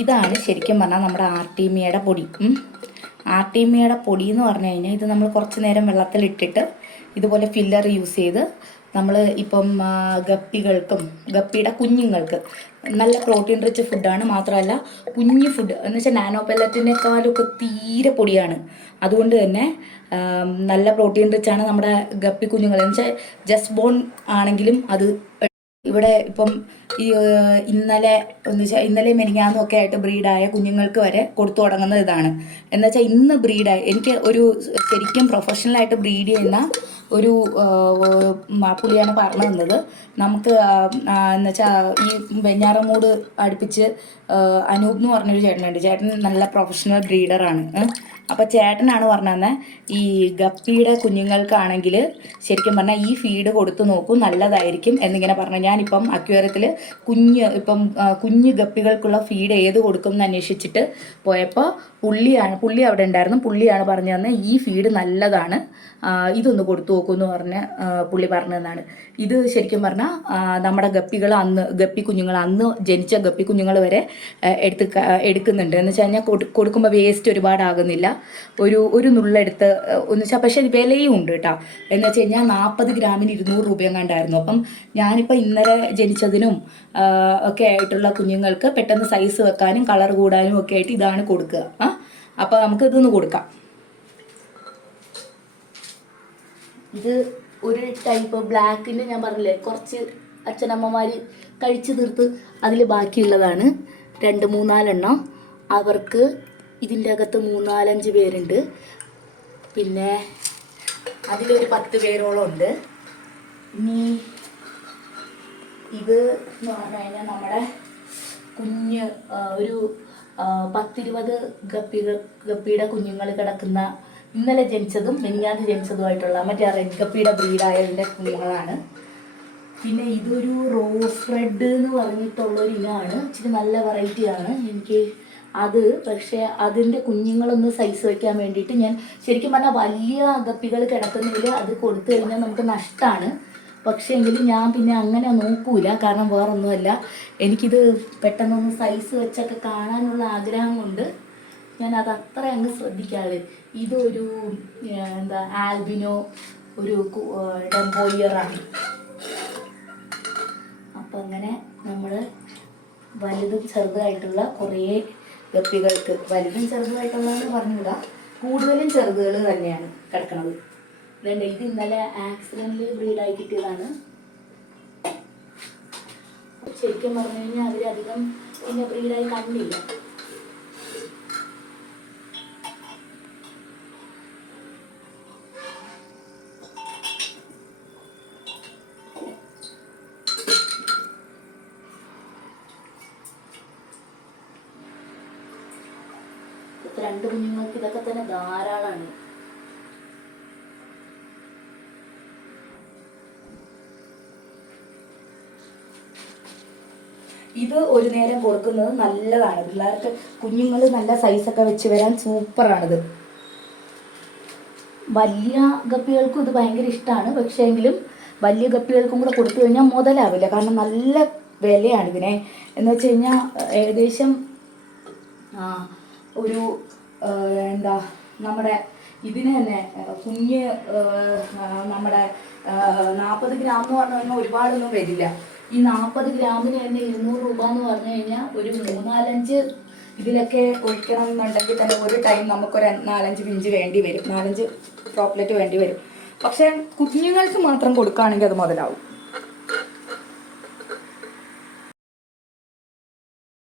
ഇതാണ് ശരിക്കും പറഞ്ഞാൽ നമ്മുടെ ആർട്ടീമിയയുടെ പൊടി. ആർട്ടീമിയയുടെ പൊടി എന്ന് പറഞ്ഞു കഴിഞ്ഞാൽ ഇത് നമ്മൾ കുറച്ച് നേരം വെള്ളത്തിലിട്ടിട്ട് ഇതുപോലെ ഫില്ലർ യൂസ് ചെയ്ത് നമ്മൾ ഇപ്പം ഗപ്പികൾക്കും ഗപ്പിയുടെ കുഞ്ഞുങ്ങൾക്ക് നല്ല പ്രോട്ടീൻ റിച്ച് ഫുഡാണ്. മാത്രമല്ല കുഞ്ഞു ഫുഡ് എന്ന് വെച്ചാൽ നാനോ പെല്ലറ്റിനേക്കാളൊക്കെ തീരെ പൊടിയാണ്. അതുകൊണ്ട് തന്നെ നല്ല പ്രോട്ടീൻ റിച്ച് ആണ് നമ്മുടെ ഗപ്പി കുഞ്ഞുങ്ങൾ. എന്ന് വെച്ചാൽ ജസ്റ്റ് ബോൺ ആണെങ്കിലും അത് ഇവിടെ ഇപ്പം ഈ ഇന്നലെ മെനിങ്ങാന്നും ഒക്കെ ആയിട്ട് ബ്രീഡായ കുഞ്ഞുങ്ങൾക്ക് വരെ കൊടുത്തു തുടങ്ങുന്നത് ഇതാണ്. എന്ന് വെച്ചാൽ ഇന്ന് ബ്രീഡായി എനിക്ക് ഒരു ശരിക്കും പ്രൊഫഷണലായിട്ട് ബ്രീഡ് ചെയ്യുന്ന ഒരു പുള്ളിയാണ് പറഞ്ഞു തന്നത്. നമുക്ക് എന്ന് വെച്ചാൽ ഈ വെഞ്ഞാറമൂട് അടുപ്പിച്ച് അനൂപ് എന്ന് പറഞ്ഞൊരു ചേട്ടനുണ്ട്. ചേട്ടൻ നല്ല പ്രൊഫഷണൽ ബ്രീഡറാണ്. അപ്പോൾ ചേട്ടനാണ് പറഞ്ഞു തന്നെ ഈ ഗപ്പിയുടെ കുഞ്ഞുങ്ങൾക്കാണെങ്കിൽ ശരിക്കും പറഞ്ഞാൽ ഈ ഫീഡ് കൊടുത്തു നോക്കൂ, നല്ലതായിരിക്കും എന്നിങ്ങനെ പറഞ്ഞു. ഞാനിപ്പം അക്വേറിയത്തിൽ കുഞ്ഞ് ഗപ്പികൾക്കുള്ള ഫീഡ് ഏത് കൊടുക്കും എന്ന് അന്വേഷിച്ചിട്ട് പോയപ്പോൾ പുള്ളി അവിടെ ഉണ്ടായിരുന്നു. പുള്ളിയാണ് പറഞ്ഞു തന്നെ ഈ ഫീഡ് നല്ലതാണ്, ഇതൊന്ന് കൊടുത്തു നോക്കൂ എന്ന് പറഞ്ഞ് പുള്ളി പറഞ്ഞു തന്നാണ്. ഇത് ശരിക്കും പറഞ്ഞാൽ നമ്മുടെ ഗപ്പി കുഞ്ഞുങ്ങൾ അന്ന് ജനിച്ച ഗപ്പി കുഞ്ഞുങ്ങൾ വരെ എടുക്കുന്നുണ്ട്. എന്ന് വെച്ച് കഴിഞ്ഞാൽ കൊടുക്കുമ്പോൾ വേസ്റ്റ് ഒരുപാടാകുന്നില്ല. ഒരു നുള്ളെടുത്ത് ഒന്ന് വെച്ചാൽ പക്ഷേ വിലയും ഉണ്ട് കേട്ടോ. എന്ന് വെച്ച് കഴിഞ്ഞാൽ 40 ഗ്രാമിന് 200 രൂപയും കണ്ടായിരുന്നു. അപ്പം ഞാനിപ്പോൾ ഇന്നലെ ജനിച്ചതിനും ഒക്കെ ആയിട്ടുള്ള കുഞ്ഞുങ്ങൾക്ക് പെട്ടെന്ന് സൈസ് വെക്കാനും കളർ കൂടാനും ഒക്കെ ആയിട്ട് ഇതാണ് കൊടുക്കുക. അപ്പോൾ നമുക്ക് ഇതൊന്ന് കൊടുക്കാം. ഇത് ഒരു ടൈപ്പ് ബ്ലാക്കിൻ്റെ ഞാൻ പറഞ്ഞില്ലേ കുറച്ച് അച്ഛനമ്മമാർ കഴിച്ചു തീർത്ത് അതിൽ ബാക്കിയുള്ളതാണ്. 2-3-4 എണ്ണം. അവർക്ക് ഇതിൻ്റെ അകത്ത് 3-4-5 പേരുണ്ട്. പിന്നെ അതിലൊരു 10 പേരോളം ഉണ്ട്. ഇനി ഇത് എന്ന് പറഞ്ഞു കഴിഞ്ഞാൽ നമ്മുടെ കുഞ്ഞ് ഒരു 10-20 ഗപ്പിയുടെ കുഞ്ഞുങ്ങൾ കിടക്കുന്ന ഇന്നലെ ജനിച്ചതും മെനിഞ്ഞാന്ന് ജനിച്ചതുമായിട്ടുള്ള മറ്റേ റെഡ് ഗപ്പിയുടെ ബ്രീഡായതിൻ്റെ കുഞ്ഞുങ്ങളാണ്. പിന്നെ ഇതൊരു റോസ് റെഡ് എന്ന് പറഞ്ഞിട്ടുള്ളൊരു ഇനമാണ്. ഇച്ചിരി നല്ല വെറൈറ്റിയാണ് എനിക്ക് അത്. പക്ഷേ അതിൻ്റെ കുഞ്ഞുങ്ങളൊന്ന് സൈസ് വയ്ക്കാൻ വേണ്ടിയിട്ട് ഞാൻ ശരിക്കും പറഞ്ഞാൽ വലിയ ഗപ്പികൾ കിടക്കുന്നതിൽ അത് കൊടുത്തു കഴിഞ്ഞാൽ നമുക്ക് നഷ്ടമാണ്. പക്ഷേ എങ്കിലും ഞാൻ പിന്നെ അങ്ങനെ നോക്കൂല. കാരണം വേറൊന്നുമല്ല, എനിക്കിത് പെട്ടെന്നൊന്ന് സൈസ് വെച്ചൊക്കെ കാണാനുള്ള ആഗ്രഹം കൊണ്ട് ഞാൻ അത് അത്ര അങ്ങ് ശ്രദ്ധിക്കാതെ. ഇതൊരു ആൽബിനോ ഒരു ഡംബോയിയറാണ്. അപ്പം അങ്ങനെ നമ്മൾ വലുതും ചെറുതായിട്ടുള്ള കുറേ ഗപ്പികൾക്ക്, വലുതും ചെറുതായിട്ടുള്ളതെന്ന് പറഞ്ഞുകൂടാ, കൂടുതലും ചെറുതുകൾ തന്നെയാണ് കിടക്കുന്നത്. ഇതുണ്ട്, ഇത് ഇന്നലെ ആക്സിഡന്റിൽ ബ്രീഡായി കിട്ടിയതാണ്. ശരിക്കും പറഞ്ഞു കഴിഞ്ഞാൽ അവരധികം പിന്നെ ബ്രീഡായി കണ്ടില്ല. രണ്ട് കുഞ്ഞുങ്ങൾക്ക് ഇതൊക്കെ തന്നെ ധാരാളമാണ്. ഇത് ഒരു നേരം കൊടുക്കുന്നത് നല്ലതാണ്. പിള്ളേർക്ക് കുഞ്ഞുങ്ങൾ നല്ല സൈസൊക്കെ വെച്ച് വരാൻ സൂപ്പറാണിത്. വലിയ ഗപ്പികൾക്കും ഇത് ഭയങ്കര ഇഷ്ടമാണ്. പക്ഷേ എങ്കിലും വലിയ ഗപ്പികൾക്കും കൂടെ കൊടുത്തു കഴിഞ്ഞാൽ മുതലാവില്ല. കാരണം നല്ല വിലയാണ് ഇതിനെ. എന്ന് വെച്ച് കഴിഞ്ഞാൽ ഏകദേശം ഒരു നമ്മുടെ ഇതിന് തന്നെ കുഞ്ഞ് നമ്മുടെ 40 ഗ്രാം എന്ന് പറഞ്ഞു കഴിഞ്ഞാൽ ഒരുപാടൊന്നും വരില്ല. ഈ 40 ഗ്രാമിന് തന്നെ 200 രൂപ എന്ന് പറഞ്ഞു കഴിഞ്ഞാൽ ഒരു 3-4-5 ഇതിലൊക്കെ ഒഴിക്കണം എന്നുണ്ടെങ്കിൽ തന്നെ ഒരു ടൈം നമുക്കൊരു 4-5 പിഞ്ച് വേണ്ടി വരും, 4-5 ചോക്ലേറ്റ് വേണ്ടി വരും. പക്ഷേ കുഞ്ഞുങ്ങൾക്ക് മാത്രം കൊടുക്കുകയാണെങ്കിൽ അത് മുതലാവും.